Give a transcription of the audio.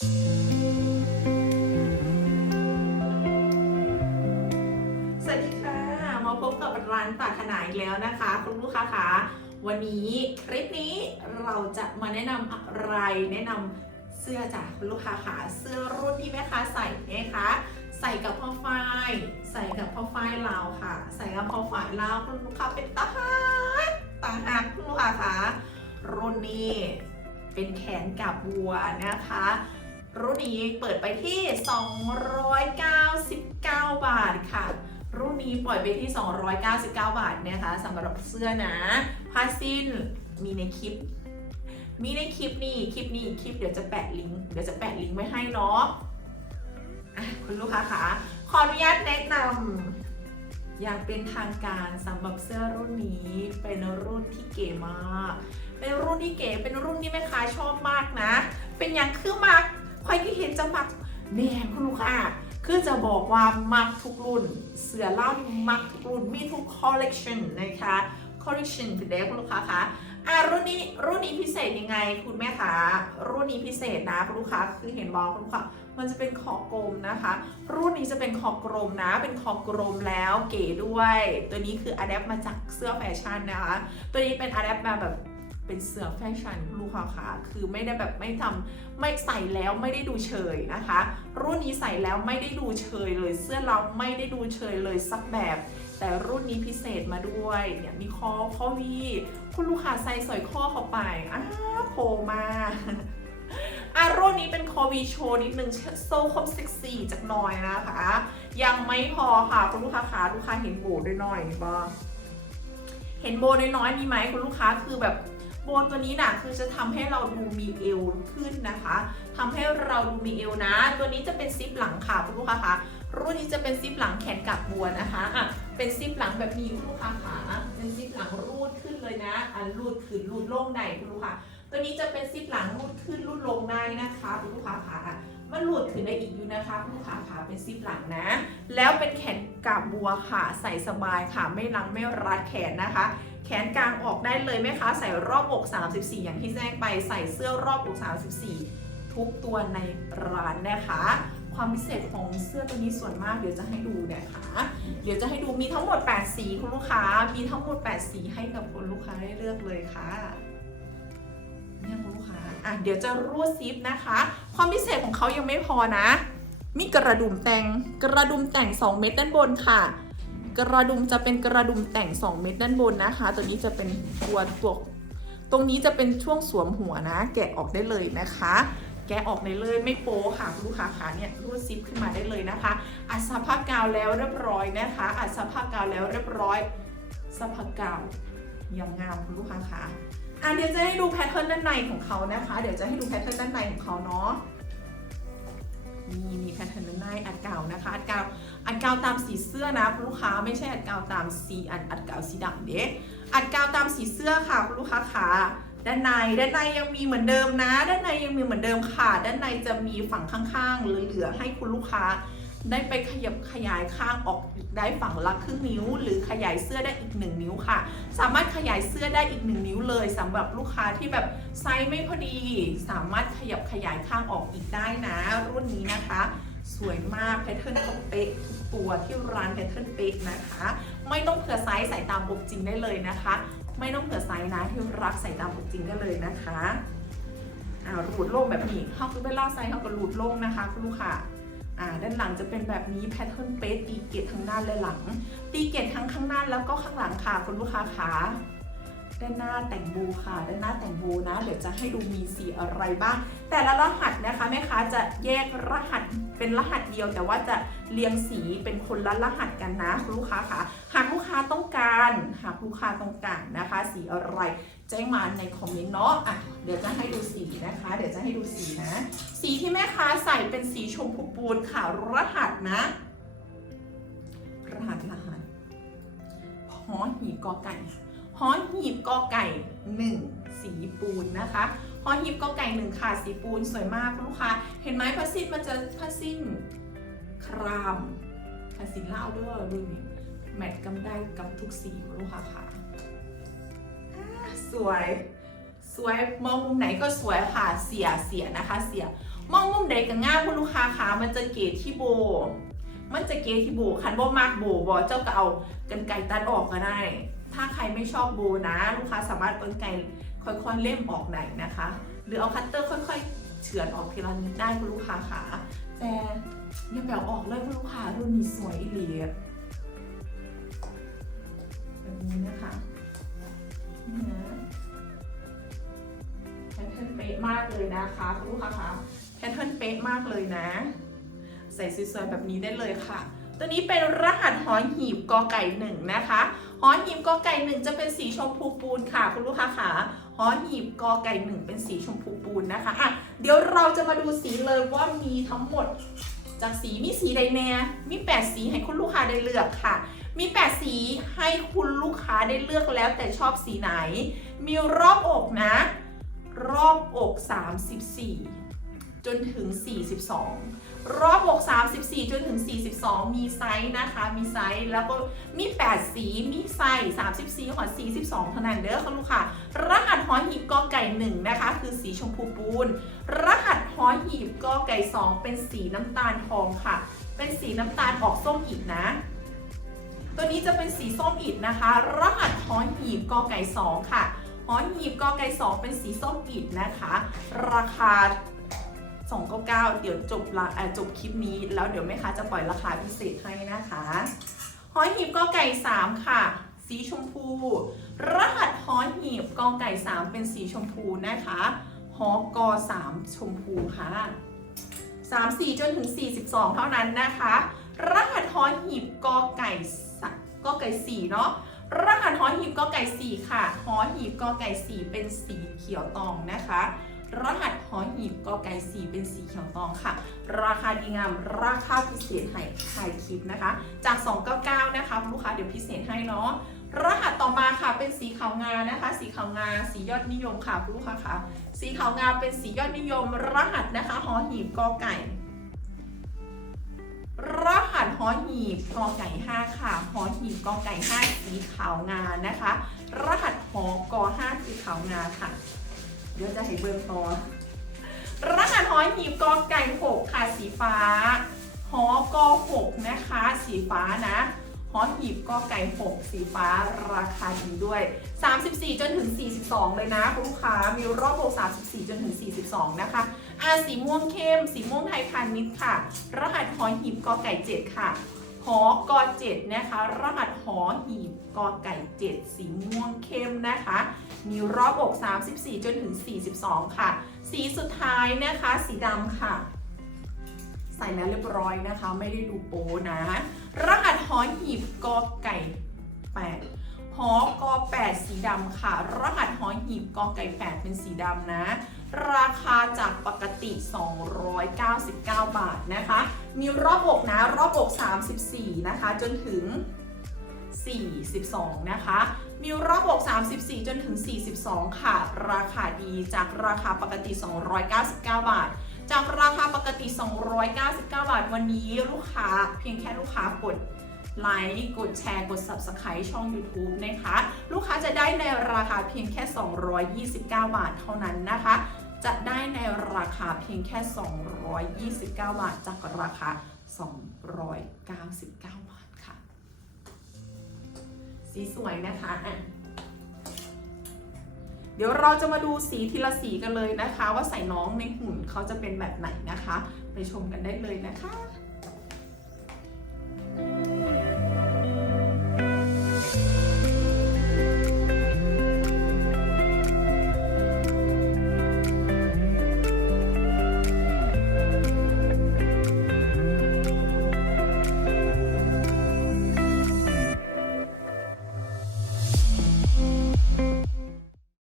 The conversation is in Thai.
สวัสดีค่ะ มาพบกับร้านปรารถนาอีกแล้วนะคะ คุณลูกค้าคะวันนี้คลิปนี้เราจะมาแนะนำอะไรแนะนำเสื้อจากคุณลูกค้าค่ะเสื้อรุ่นที่แม่ค้าใส่นะคะใส่กับพ่อฝ้ายใส่กับพ่อฝ้ายลาวค่ะ ใส่กับพ่อฝ้ายลาวคุณลูกค้าเป็นตาฮักตาฮักคุณลูกค้าคะรุ่นนี้เป็นแขนกับบัวนะคะ รุ่นนี้เปิดไปที่ 299 บาทค่ะ รุ่นนี้ปล่อยไปที่ 299 บาทนะคะสำหรับเสื้อนะผ้าสิ้นมีในคลิป มีในคลิปนี้คลิปนี้คลิปเดี๋ยวจะแปะลิงก์เดี๋ยวจะแปะลิงก์ไว้ให้เนาะคุณลูกค้าคะขออนุญาตแนะนำอย่างเป็นทางการสำหรับเสื้อรุ่นนี้เป็นรุ่นที่เก๋มาก เป็นรุ่นที่เก๋เป็นรุ่นที่แม่ค้าชอบมากนะ เป็นอย่างคือมัก คอยที่เห็นจะมักแน่คุณลูกค้าคือจะบอกว่ามักทุกรุ่น เสือเล่านี่มักทุกรุ่นมีทุกคอลเลกชันนะคะ คอลเลกชันถึงได้คุณลูกค้าคะอะรุ่นนี้รุ่นนี้พิเศษยังไง คุณแม่คะรุ่นนี้พิเศษนะคุณลูกค้าคือเห็นบอกคุณลูกค้ามันจะเป็นคอกลมนะคะ รุ่นนี้จะเป็นคอกลมนะ เป็นคอกลมแล้วเก๋ด้วย ตัวนี้คืออัดแอปมาจากเสื้อแฟชั่นนะคะ ตัวนี้เป็นอัดแอปมาแบบ เป็นเสื้อแฟชั่นคุณลูกค้าคะคือไม่ได้แบบไม่ทำไม่ใส่แล้วไม่ได้ดูเฉยนะคะ รุ่นนี้ใส่แล้วไม่ได้ดูเฉยเลย เสื้อเราไม่ได้ดูเฉยเลยสักแบบ แต่รุ่นนี้พิเศษมาด้วยเนี่ยมีคอข้อวีคุณลูกค้าใส่สอยข้อเข้าไปอ้าโผล่มาอะรุ่นนี้เป็นคอวีโชว์นิดนึงโซ่คมเซ็กซี่จากน่อยนะคะ ยังไม่พอค่ะคุณลูกค้าขาลูกค้าเห็นโบด้วยหน่อยบ้างเห็นโบน้อยๆมีไหมคุณลูกค้าคือแบบ นตัวนี้น่ะคือจะทำให้เราดูมีเอวขึ้นนะคะทำให้เราดูมีเอวนะ ตัวนี้จะเป็นซิปหลังค่ะคุณลูกค้าคะรุ่นนี้จะเป็นซิปหลังแขนกับบัวนะคะอะเป็นซิปหลังแบบนี้คุณลูกค้าขาเป็นซิปหลังรูดขึ้นเลยนะอะรูดขึ้นรูดลงได้คุณลูกค้าตัวนี้จะเป็นซิปหลังรูดขึ้นรูดลงได้นะคะคุณลูกค้าขาอะมันรูดขึ้นได้อีกอยู่นะคะคุณลูกค้าขาเป็นซิปหลังนะ แล้วเป็นแขนกับบัวค่ะ ใส่สบายค่ะ ไม่ลังไม่รัดแขนนะคะ แขนกลางออกได้เลยไหมคะ ใส่รอบอก 34 อย่างที่แจ้งไปใส่เสื้อรอบอก 34 ทุกตัวในร้านนะคะ ความพิเศษของเสื้อตัวนี้ส่วนมากเดี๋ยวจะให้ดูนะคะ เดี๋ยวจะให้ดูมีทั้งหมด 8 สีคุณลูกค้า มีทั้งหมด 8 สีให้กับคุณลูกค้าได้เลือกเลยค่ะเนี่ยคุณลูกค้าอะเดี๋ยวจะรูดซิปนะคะ ความพิเศษของเขายังไม่พอนะ มีกระดุมแต่งกระดุมแต่ง 2 เม็ดด้านบนค่ะ กระดุมจะเป็นกระดุมแต่ง 2 เม็ดด้านบนนะคะ ตัวนี้จะเป็นตัวตัวตรงนี้จะเป็นช่วงสวมหัวนะ แกะออกได้เลยนะคะ แกะออกได้เลยไม่โป๊ค่ะลูกค้าขาเนี่ยรูดซิปขึ้นมาได้เลยนะคะ อัดซับผ้ากาวแล้วเรียบร้อยนะคะ อัดซับผ้ากาวแล้วเรียบร้อยซับผ้ากาวย่างงามคุณลูกค้าขาอะเดี๋ยวจะให้ดูแพทเทิร์นด้านในของเขานะคะ เดี๋ยวจะให้ดูแพทเทิร์นด้านในของเขาเนาะ นี่มีแพทเทิร์นด้านในอัดกาวนะคะ อัดกาวอัดกาวตามสีเสื้อนะคุณลูกค้าไม่ใช่อัดกาวตามสีอัดอัดกาวสีดำเด้อัดกาวตามสีเสื้อค่ะคุณลูกค้าขาด้านในด้านในยังมีเหมือนเดิมนะ ด้านในยังมีเหมือนเดิมค่ะ ด้านในจะมีฝั่งข้างๆเหลือๆให้คุณลูกค้า ได้ไปขยับขยายข้างออกได้ฝั่งละครึ่งนิ้ว หรือขยายเสื้อได้อีกหนึ่งนิ้วค่ะ สามารถขยายเสื้อได้อีกหนึ่งนิ้วเลยสำหรับลูกค้าที่แบบไซส์ไม่พอดี สามารถขยับขยายข้างออกอีกได้นะ รุ่นนี้นะคะ สวยมากแพทเทิร์นเขาเป๊ะทุกตัวที่ร้านแพทเทิร์นเป๊ะนะคะ ไม่ต้องเผื่อไซส์ใส่ตามอกจริงได้เลยนะคะ ไม่ต้องเผื่อไซส์นะที่รักใส่ตามอกจริงได้เลยนะคะอ่ารูดโล่งแบบนี้เขาคือเวลาไซส์เขาก็รูดโล่งนะคะคุณลูกค้า อ่าด้านหลังจะเป็นแบบนี้แพทเทิร์นเป๊ะตีเกตทั้งด้านและหลัง ตีเกตทั้งข้างหน้าแล้วก็ข้างหลังค่ะคุณลูกค้าขา ด้านหน้าแต่งบูค่ะ ด้านหน้าแต่งบูนะ เดี๋ยวจะให้ดูมีสีอะไรบ้าง แต่ละรหัสนะคะแม่ค้าจะแยกรหัสเป็นรหัสเดียว แต่ว่าจะเรียงสีเป็นคนละรหัสกันนะคุณลูกค้าค่ะหากลูกค้าต้องการหากลูกค้าต้องการนะคะ สีอะไรแจ้งมาในคอมเมนต์เนาะอะเดี๋ยวจะให้ดูสีนะคะ เดี๋ยวจะให้ดูสีนะ สีที่แม่ค้าใส่เป็นสีชมพูปูนค่ะรหัสนะ รหัสรหัสหอหีกอไก่ หอหีบกอไก่หนึ่งสีปูนนะคะหอหีบกอไก่หนึ่งค่ะสีปูนสวยมากคุณลูกค้าเห็นไหมผ้าสิ้นมันจะผ้าสิ้นครามผ้าสิ้นเล่าด้วยดูนี่แมทกันได้กับทุกสีคุณลูกค้าค่ะสวยสวยมองมุมไหนก็สวยค่ะเสียเสียนะคะ เสียมองมุมใดก็ง่ายคุณลูกค้าค่ะมันจะเก๋ที่โบ มันจะเก๋ที่โบคันโบมากโบบอเจ้าก็เอากันไก่ตัดออกก็ได้ ถ้าใครไม่ชอบโบนะ ลูกค้าสามารถเอากันไกค่อยๆเล่มออกได้นะคะ หรือเอาคัตเตอร์ค่อยๆ เฉือนออกทีละนิดได้คุณลูกค้าค่ะแต่ย่าแบบออกเลยคุณลูกค้ารุ่นนี้สวยอีหลีแบบนี้นะคะนี่นะแพทเทิร์นเป๊ะมากเลยนะคะคุณลูกค้าคะแพทเทิร์นเป๊ะมากเลยนะ ใส่สวยๆแบบนี้ได้เลยค่ะ ตัวนี้เป็นรหัสหอหี กอไก่หนึ่งนะคะหอหีบกอไก่หนึ่งจะเป็นสีชมพูปูนค่ะ คุณลูกค้าค่ะหอหีบกอไก่หนึ่งเป็นสีชมพูปูนนะคะอะเดี๋ยวเราจะมาดูสีเลยว่ามีทั้งหมด จากสีมีสีใดแน่มี 8 สีให้คุณลูกค้าได้เลือกค่ะ มี 8 สีให้คุณลูกค้าได้เลือกแล้วแต่ชอบสีไหน มีรอบอกนะ รอบอก 34 จนถึง 42 รอบอก34 จนถึง 42 มีไซส์นะคะ มีไซส์แล้วก็มี 8 สี มีไซส์34หัว42เท่านั้นเด้อค่ะลูกค้ารหัสหอหีบกอไก่หนึ่งนะคะ คือสีชมพูปูน รหัสหอหีบกอไก่ 2 เป็นสีน้ำตาลทองค่ะ เป็นสีน้ำตาลออกส้มอีกนะตัวนี้จะเป็นสีส้มอีกนะคะ รหัสหอหีบกอไก่ 2 ค่ะหอหีบกอไก่ 2 เป็นสีส้มอีกนะคะ ราคา 299 เดี๋ยวจบละเอ่อจบคลิปนี้ แล้วเดี๋ยวแม่ค้าจะปล่อยราคาพิเศษให้นะคะหอยหีบกอไก่ 3 ค่ะ สีชมพู รหัสหอยหีบกอไก่ 3 เป็นสีชมพูนะคะหอกอ3ชมพูค่ะ34 จนถึง 42 เท่านั้นนะคะ รหัสหอยหีบกอไก่สะกอไก่4เนาะรหัสหอหีบกอไก่4ค่ะหอหีบกอไก่4เป็นสีเขียวตองนะคะ รหัสหอหีบกอไก่4เป็นสีเขียวตองค่ะ ราคาดีงาม ราคาพิเศษให้ใครคลิปนะคะ จาก 299 นะคะลูกค้าเดี๋ยวพิเศษให้เนาะรหัสต่อมาค่ะเป็นสีขาวงานะคะ สีขาวงาสียอดนิยมค่ะคุณลูกค้าค่ะสีขาวงาเป็นสียอดนิยม รหัสนะคะหอหีบกอไก่ รหัสหอหีบกอไก่5ค่ะหอหีบกอไก่5สีขาวงานะคะ รหัสหอกอ5สีขาวงาค่ะ เดี๋ยวจะให้เบิ่งต่อรหัสหอยหีบกอไก่6ค่ะสีฟ้า หอกอ6นะคะ สีฟ้านะหอหีบกอไก่6สีฟ้าราคาดีด้วย 34 จนถึง 42 เลยนะคุณลูกค้ามีรอบโลก34 จนถึง 42 นะคะอาสีม่วงเข้ม สีม่วงไทยพาณิชย์ค่ะ รหัสหอหีบกอไก่ 7 ค่ะ หอกอ7นะคะ รหัสหอหีบกอไก่7สีม่วงเข้มนะคะ มีรอบอก 34 จนถึง 42 ค่ะ สีสุดท้ายนะคะ สีดำค่ะ ใส่แล้วเรียบร้อยนะคะ ไม่ได้ดูโป้นะ รหัสหอหีบกอไก่8หอกอ8สีดำค่ะ รหัสหอหีบกอไก่ 8 เป็นสีดำนะ ราคาจากปกติ 299 บาทนะคะ มีรอบอกนะ รอบอก34 นะคะ จนถึง 42 นะคะ มีรอบอก 34 จนถึง 42 ค่ะ ราคาดีจากราคาปกติ 299 บาท จากราคาปกติ 299 บาท วันนี้ลูกค้าเพียงแค่ลูกค้ากดไลค์กดแชร์ กด Subscribe ช่อง YouTube นะคะ ลูกค้าจะได้ในราคาเพียงแค่ 229 บาทเท่านั้นนะคะ จะได้ในราคาเพียงแค่ 229 บาท จากราคา 299 บาทค่ะ สีสวยนะคะอะเดี๋ยวเราจะมาดูสีทีละสีกันเลยนะคะ ว่าใส่น้องในหุ่นเขาจะเป็นแบบไหนนะคะ ไปชมกันได้เลยนะคะ